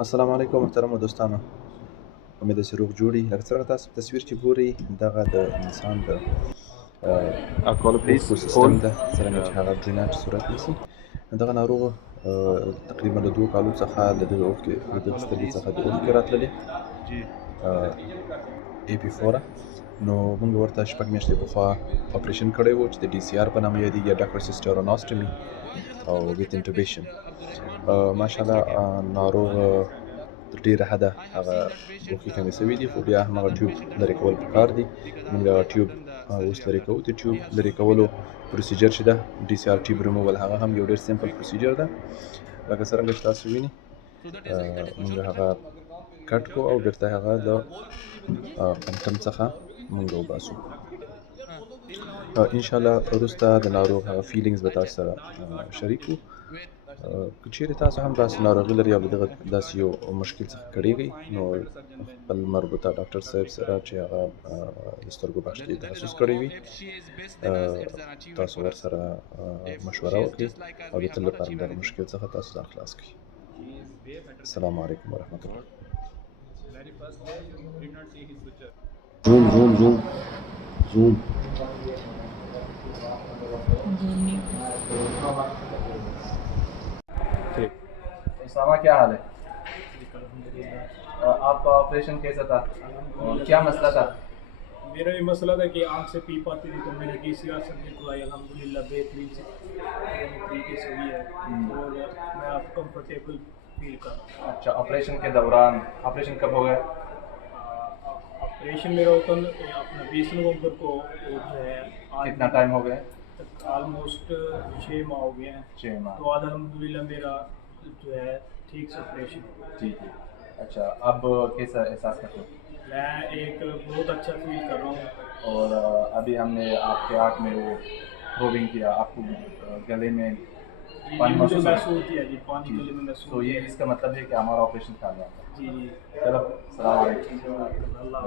السلام علیکم محترمو دوستانو، امید ده چې روغ جوړ یې. لکه څرنګه تاسو په تصویر کې ګورئ، دغه د انسان د اوښکو سیستم ده، څرنګه چې هغه ډریناج صورت نیسي. دغه ناروغ تقریبا د 2 کالو څخه د دغه اوښکې د دغه سترګې څخه د اوښکې راتللې AP4. نو موږ ورته 6 میاشتې پخوا اپریشن کړی و چې د DCR په نامه یادېږي، یا ډاکټرسیسټروناستومي او ویت انټوبیشن. ماشاءالله ناروغ تر ډېره حده هغه اوښکې کمې سوي دي، خو بیا هم هغه ټیوب لرې کول پکار دي. موږ هغه ټیوب اوس لرې کوو. د ټیوب لرې کولو پروسیجر چې ده DCR ټیوب ریموول، هغه هم یو ډېر سمپل پروسیجر ده. لکه څرنګه چې تاسو وینئ موږ هغه کټ کو او بیرته هغه د قمقم څخه موږ وباسو. انشاءالله وروسته د ناروغ هغه فیلینګز به تاسو سره شریکو. که چیرې تاسو هم داسې ناروغي لرئ او له دغه داسې یو مشکل څخه کړېږئ، نو خپل مربوطه ډاکټر صاحب سره چې هغه د سترګو بخش کې تخصص کړی وي، تاسو ورسره مشوره وکړئ او د تل لپاره د مشکل څخه تاسو ځان خلاص کړئ. السلام علیکم ورحمة الله. زوم ٹھیک. اسامہ کیا حال ہے؟ آپ کا آپریشن کیسا تھا اور کیا مسئلہ تھا؟ میرا یہ مسئلہ تھا کہ آنکھ سے پیپ آتی تھی، تو میں نے DCR سرجری کروائی، الحمدللہ بہترین سے طریقے سے ہوئی ہے اور میں اب کمفرٹیبل فیل کر رہا ہوں. اچھا، آپریشن کے دوران آپریشن کب ہو گیا؟ آپریشن میرا ہوتا اپنا 20 نومبر کو جو ہے. کتنا ٹائم ہو گیا؟ آلموسٹ 6 ماہ ہو گئے ہیں. 6 ماہ. تو آج الحمدللہ میرا جو ہے ٹھیک سے آپریشن. جی. اچھا، اب کیسا احساس کرتے ہو؟ میں ایک بہت اچھا فیل کر رہا ہوں. اور ابھی ہم نے آپ کے آنکھ میں وہ پروبنگ کیا، آپ کو گلے میں پانی محسوس کیا؟ جی، پانی گلے میں محسوس. تو یہ اس کا مطلب ہے کہ ہمارا آپریشن کامیاب ہے. جی. چلو، السلام علیکم. اللہ